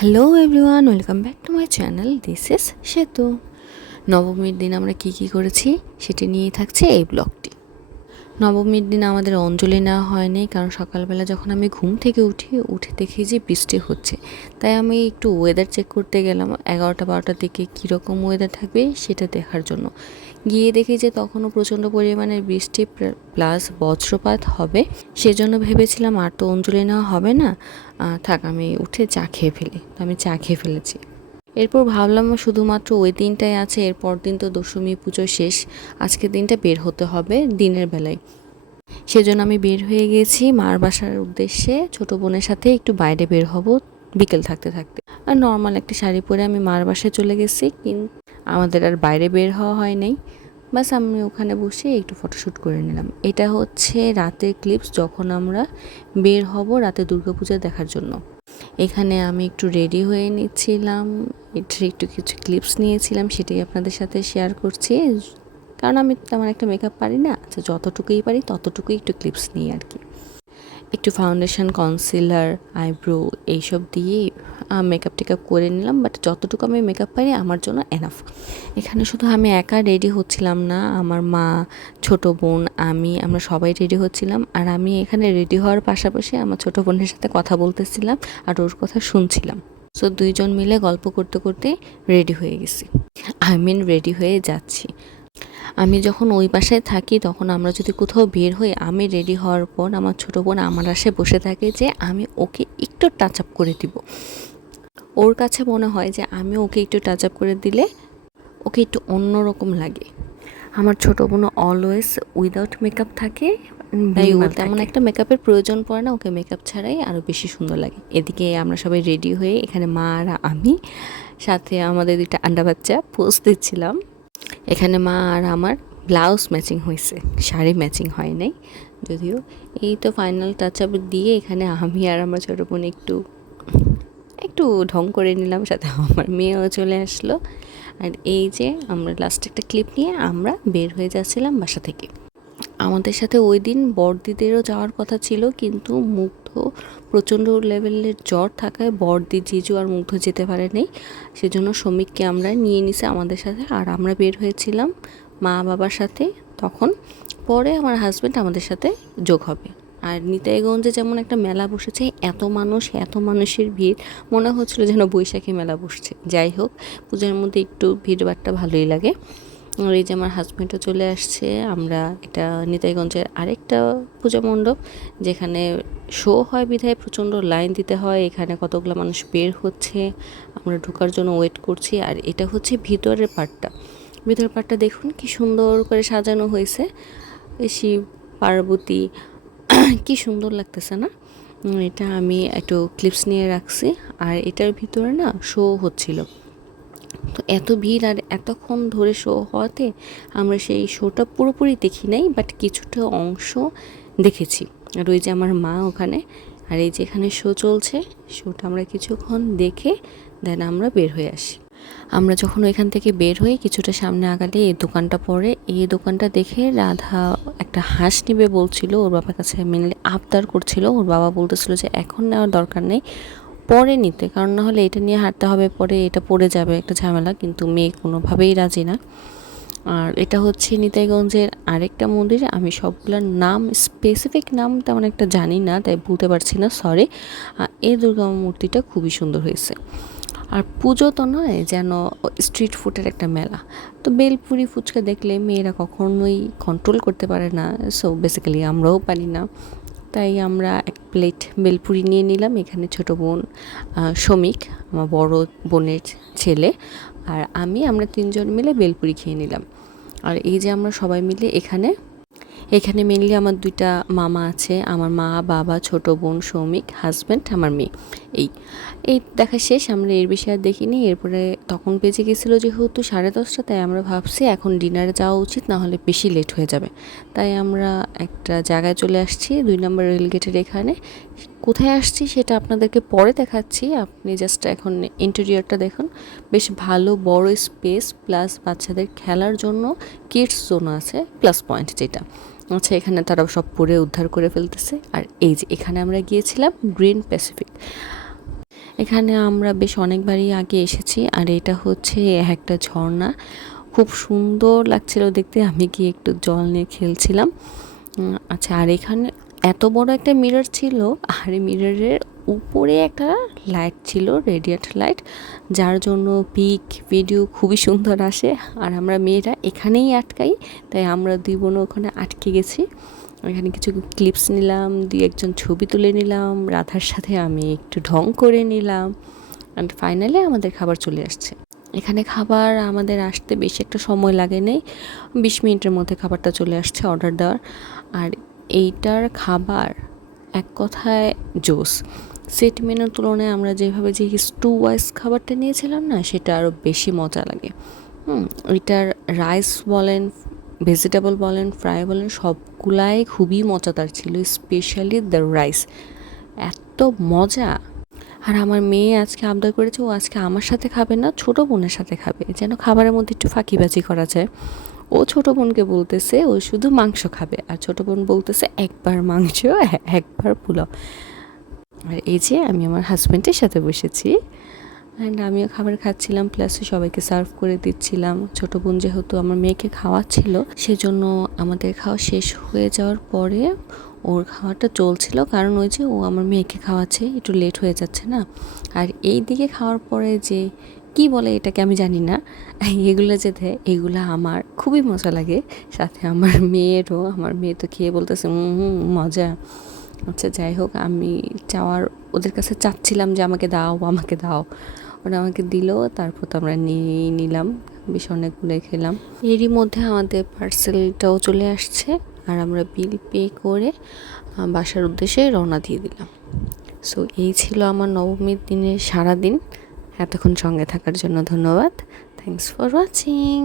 Hello everyone welcome back to my channel this is Setu নবমীর দিন আমরা কি কি করেছি সেটি নিয়ে থাকছে এই ব্লগটি নবমীর দিন আমাদের অঞ্জলি নেওয়া হয়নি কারণ সকালবেলা যখন আমি ঘুম থেকে উঠি, উঠে দেখি যে বৃষ্টি হচ্ছে। তাই আমি একটু ওয়েদার চেক করতে গেলাম, এগারোটা বারোটার দিকে কীরকম ওয়েদার থাকবে সেটা দেখার জন্য। গিয়ে দেখি যে তখনও প্রচণ্ড পরিমাণে বৃষ্টি প্লাস বজ্রপাত হবে। সেজন্য ভেবেছিলাম আর তো অঞ্জলি নেওয়া হবে না। থাক, আমি উঠে চা খেয়ে ফেলি। তো আমি চা খেয়ে ফেলেছি। এরপর ভাবলাম শুধুমাত্র ওই দিনটাই আছে, এরপর দিন তো দশমী পুজো শেষ। আজকের দিনটা বের হতে হবে দিনের বেলায়। সেজন্য আমি বের হয়ে গেছি মার বাসার উদ্দেশ্যে। ছোট বোনের সাথে একটু বাইরে বের হব বিকেল থাকতে থাকতে। আর নর্মাল একটা শাড়ি পরে আমি মার বাসায় চলে গেছি কিন্তু আমাদের আর বাইরে বের হওয়া হয় নাই। বাস আমি ওখানে বসে একটু ফটোশ্যুট করে নিলাম। এটা হচ্ছে রাতের ক্লিপস যখন আমরা বের হব রাতে দুর্গাপূজা দেখার জন্য। এখানে আমি একটু রেডি হয়ে নিচ্ছিলাম এটার একটু কিছু ক্লিপস নিয়েছিলাম, সেটাই আপনাদের সাথে শেয়ার করছি। কারণ আমি তেমন একটা মেকআপ পারি না আচ্ছা যতটুকুই পারি ততটুকুই একটু ক্লিপস নিই আর কি। একটু ফাউন্ডেশন কনসিলার আইব্রো এইসব দিয়েই মেকআপ টেকআপ করে নিলাম বাট যতটুকু আমি মেকআপ পারি আমার জন্য এনাফ এখানে শুধু আমি একা রেডি হচ্ছিলাম না, আমার মা, ছোট বোন, আমি, আমরা সবাই রেডি হচ্ছিলাম, আর আমি এখানে রেডি হওয়ার পাশাপাশি আমার ছোট বোনের সাথে কথা বলতেছিলাম আর ওর কথা শুনছিলাম। সো দুইজন মিলে গল্প করতে করতে রেডি হয়ে গেছি। আই মিন রেডি হয়ে যাচ্ছি। আমি যখন ওই বাসায় থাকি তখন আমরা যদি কোথাও বের হই আমি রেডি হওয়ার পর আমার ছোটো বোন আমার আশে বসে থাকে যে আমি ওকে একটু টাচ আপ করে দিব। ওর কাছে মনে হয় যে আমি ওকে একটু টাচ আপ করে দিলে ওকে একটু অন্যরকম লাগে। আমার ছোটো বোন অলওয়েজ উইদাউট মেকআপ থাকে তাই ওর তেমন একটা মেকআপের প্রয়োজন পড়ে না ওকে মেকআপ ছাড়াই আরও বেশি সুন্দর লাগে। এদিকে আমরা সবাই রেডি হয়ে এখানে মা আর আমি সাথে আমাদের দুইটা আন্ডা বাচ্চা পোস্ট দিচ্ছিলাম। এখানে মা আর আমার ব্লাউজ ম্যাচিং হয়েছে, শাড়ি ম্যাচিং হয় নাই, যদিও এই তো ফাইনাল টাচ আপ দিয়ে এখানে আমি আর আমার ছোটো বোন একটু একটু ঢং করে নিলাম, সাথে আমার মেয়েও চলে আসলো। আর এই যে আমরা লাস্টে একটা ক্লিপ নিয়ে আমরা বের হয়ে যাচ্ছিলাম বাসা থেকে। আমাদের সাথে ওই দিন বড়দিদেরও যাওয়ার কথা ছিল, কিন্তু মুগ্ধ, প্রচণ্ড লেভেলের জ্বর থাকায় বড়দি জিজু আর মুগ্ধ যেতে পারে নাই সেজন্য শ্রমিককে আমরা নিয়ে নিছে আমাদের সাথে আর আমরা বের হয়েছিলাম মা বাবার সাথে। তখন পরে আমার হাজব্যান্ড আমাদের সাথে যোগ হবে। আর নিতাইগঞ্জে যেমন একটা মেলা বসেছে, এত মানুষ, এত মানুষের ভিড়, মনে হচ্ছিল যেন বৈশাখী মেলা বসছে। যাই হোক, পূজার মধ্যে একটু ভিড়ভাড়টা ভালোই লাগে। আর এই যে আমার হাজব্যান্ডও চলে আসছে, আমরা এটা নিতাইগঞ্জের আরেকটা পূজা মণ্ডপ, যেখানে শো হয় বিধায় প্রচণ্ড লাইন দিতে হয়, এখানে কতগুলো মানুষ বের হচ্ছে, আমরা ঢোকার জন্য ওয়েট করছি, আর এটা হচ্ছে ভিতরের পার্টটা ভিতরের পার্টটা দেখুন কি সুন্দর করে সাজানো হয়েছে, এই শিব, পার্বতী, কি সুন্দর লাগতেছে না? এটা আমি একটু ক্লিপস নিয়ে রাখছি, আর এটার ভিতরে না শো হচ্ছিল। তো এত ভিড় আর এতক্ষণ ধরে শো হওয়াতে আমরা সেই শোটা পুরোপুরি দেখি নাই বাট কিছুটা অংশ দেখেছি। আর ওই যে আমার মা ওখানে, আর এই যে এখানে শো চলছে, শোটা আমরা কিছুক্ষণ দেখে দেন আমরা বের হয়ে আসি। আমরা যখন ওইখান থেকে বের হয়ে কিছুটা সামনে আগালে এই দোকানটা পড়ে। এই দোকানটা দেখে রাধা একটা হাঁস নিবে বলছিল, ওর বাবার কাছে মেনলি আবদার করছিল। ওর বাবা বলতেছিল যে এখন নেওয়ার দরকার নেই পরে নিতে, কারণ না হলে এটা নিয়ে হাঁটতে হবে, পরে এটা পড়ে যাবে একটা ঝামেলা, কিন্তু মেয়ে কোনোভাবেই রাজি না। আর এটা হচ্ছে নিতাইগঞ্জের আরেকটা মন্দির, আমি সবগুলোর নাম স্পেসিফিক নাম তেমন একটা জানি না, তাই বলতে পারছি না সরি এই দুর্গা মূর্তিটা খুবই সুন্দর হয়েছে। আর পুজো তো নয়, যেন স্ট্রিট ফুডের একটা মেলা। তো বেলপুরি ফুচকা দেখলে মেয়েরা কখনোই কন্ট্রোল করতে পারে না সো বেসিক্যালি আমরাও পারি না। তাই আমরা এক প্লেট বেলপুরি নিয়ে নিলাম। এখানে ছোট বোন শ্রমিক, আমার বড় বোনের ছেলে আর আমি, আমরা তিনজন মিলে বেলপুরি খেয়ে নিলাম। আর এই যে আমরা সবাই মিলে এখানে এখানে মেনলি আমার দুইটা মামা আছে, আমার মা, বাবা, ছোট বোন, সৌমিক হাজব্যান্ড আমার মেয়ে। এই এই দেখা শেষ, আমরা এর বেশি আর দেখিনি। এরপরে তখন বেজে গেছিল যেহেতু সাড়ে দশটা, তাই আমরা ভাবছি এখন ডিনারে যাওয়া উচিত, না হলে বেশি লেট হয়ে যাবে। তাই আমরা একটা জায়গায় চলে আসছি, দুই নম্বর রেলগেটের এখানে। কোথায় আসছি সেটা আপনাদেরকে পরে দেখাচ্ছি। আপনি জাস্ট এখন ইন্টেরিয়রটা দেখুন। বেশ ভালো, বড় স্পেস প্লাস বাচ্চাদের খেলার জন্য কিডস জোন আছে প্লাস পয়েন্ট যেটা। আচ্ছা এখানে তারা সব পরে উদ্ধার করে ফেলতেছে। আর এই যে, এখানে আমরা গিয়েছিলাম গ্রিন প্যাসিফিক এখানে আমরা বেশ অনেকবারই আগে এসেছি। আর এটা হচ্ছে একটা ঝর্ণা। খুব সুন্দর লাগছিল দেখতে। আমি কি একটু জল নিয়ে খেলছিলাম। আচ্ছা আর এখানে এত বড় একটা মিরর ছিল, আর মিররের উপরে একটা লাইট ছিল রেডিয়েট লাইট যার জন্য পিক ভিডিও খুবই সুন্দর আসে। আর আমরা মেয়েরা এখানেই আটকাই, তাই আমরা দুই বোন ওখানে আটকে গেছি। এখানে কিছু ক্লিপস নিলাম, দুই একজন ছবি তুলে নিলাম, রাধার সাথে আমি একটু ঢং করে নিলাম অ্যান্ড ফাইনালি আমাদের খাবার চলে আসছে। এখানে খাবার আমাদের আসতে বেশি একটা সময় লাগে নেই, বিশ মিনিটের মধ্যে খাবারটা চলে আসছে অর্ডার দেওয়ার। আর এইটার খাবার এক কথায় জোস। সেট মেনুর তুলনায় আমরা যেভাবে যে স্টু ওয়াইজ খাবারটা নিয়েছিলাম না, সেটা আরও বেশি মজা লাগে। হুম এটার রাইস বলেন ভেজিটেবল বলেন ফ্রাই বলেন, সবগুলাই খুবই মজাদার ছিল স্পেশালি দ্য রাইস এত মজা। আর আমার মেয়ে আজকে আবদার করেছে, ও আজকে আমার সাথে খাবে না, ছোট বোনের সাথে খাবে। যেন খাবারের মধ্যে একটু ফাঁকিবাজি করা যায়। ও ছোট বোনকে বলতেছে, ও শুধু মাংস খাবে। আর ছোট বোন বলতেছে, একবার মাংস, একবার পোলাও। আর এই যে আমি আমার হাজব্যান্ডের সাথে বসেছি। অ্যান্ড আমিও খাবার খাচ্ছিলাম প্লাস সবাইকে সার্ভ করে দিচ্ছিলাম। ছোট বোন যেহেতু আমার মেয়েকে খাওয়াচ্ছিল, সেজন্য আমাদের খাওয়া শেষ হয়ে যাওয়ার পরে ওর খাওয়াটা চলছিল। কারণ ওই যে ও আমার মেয়েকে খাওয়াচ্ছে, একটু লেট হয়ে যাচ্ছে না। আর এই দিকে খাওয়ার পরে যে কি বলে এটাকে আমি জানি না। এগুলো যে দেয় এগুলো আমার খুবই মজা লাগে। সাথে আমার মেয়েরও, আমার মেয়ে তো খেয়ে বলতেছে "হুম, মজা। আচ্ছা যাই হোক, আমি চাওয়ার, ওদের কাছে চাচ্ছিলাম যে আমাকে দাও আমাকে দাও। ওরা আমাকে দিল, তারপর তো আমরা নিয়ে নিলাম, বেশ অনেকগুলো খেলাম। এরই মধ্যে আমাদের পার্সেলটাও চলে আসছে, আর আমরা বিল পে করে বাসার উদ্দেশ্যে রওনা দিয়ে দিলাম। সো এই ছিল আমার নবমীর দিনের সারাদিন। এতক্ষণ সঙ্গে থাকার জন্য ধন্যবাদ। Thanks for watching